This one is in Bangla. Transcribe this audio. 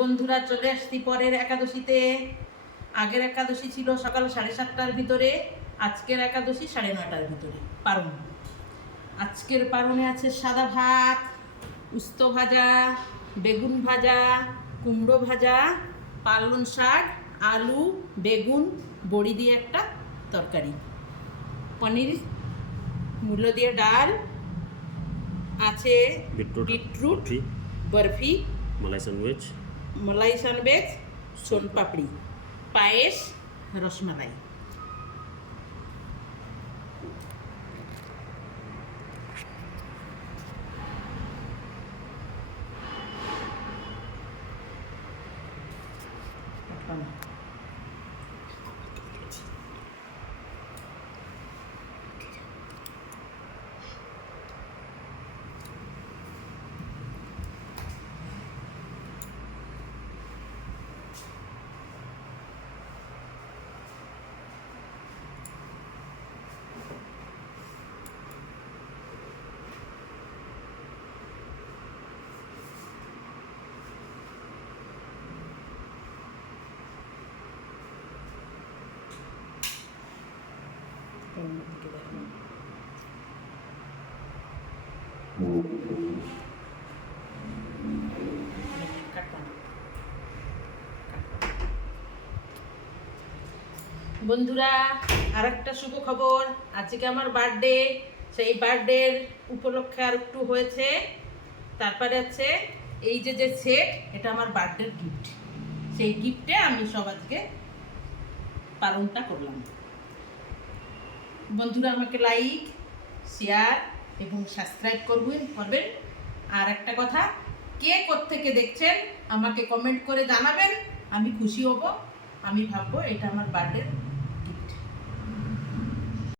বন্ধুরা, চলে আসছি পরের একাদশীতে। আগের একাদশী ছিল সকাল 7:30টার ভিতরে, আজকের একাদশী 9:30টার ভিতরে পারণ। আজকের পারণে আছে সাদা ভাত, উস্ত ভাজা, বেগুন ভাজা, কুমড়ো ভাজা, পালং শাক, আলু, বেগুন, বড়ি দিয়ে একটা তরকারি, পনির, মূলো দিয়ে ডাল আছে, বিটরুট, বরফি, मलाई सैंडविच, सोन पापड़ी, पायस, रसमलाई। বন্ধুরা, আর একটা শুভ খবর, আজকে আমার বার্থডে। সেই বার্থডের উপলক্ষে আর একটু হয়েছে। তারপরে আছে এই যে সেট, এটা আমার বার্থডের গিফট। সেই গিফটে আমি সব আজকে পালনটা করলাম। বন্ধুরা, আমাকে লাইক, শেয়ার এবং সাবস্ক্রাইব করবেন। আর একটা কথা, কে কোত্থেকে দেখছেন আমাকে কমেন্ট করে জানাবেন, আমি খুশি হব। আমি ভাববো এটা আমার বার্থডে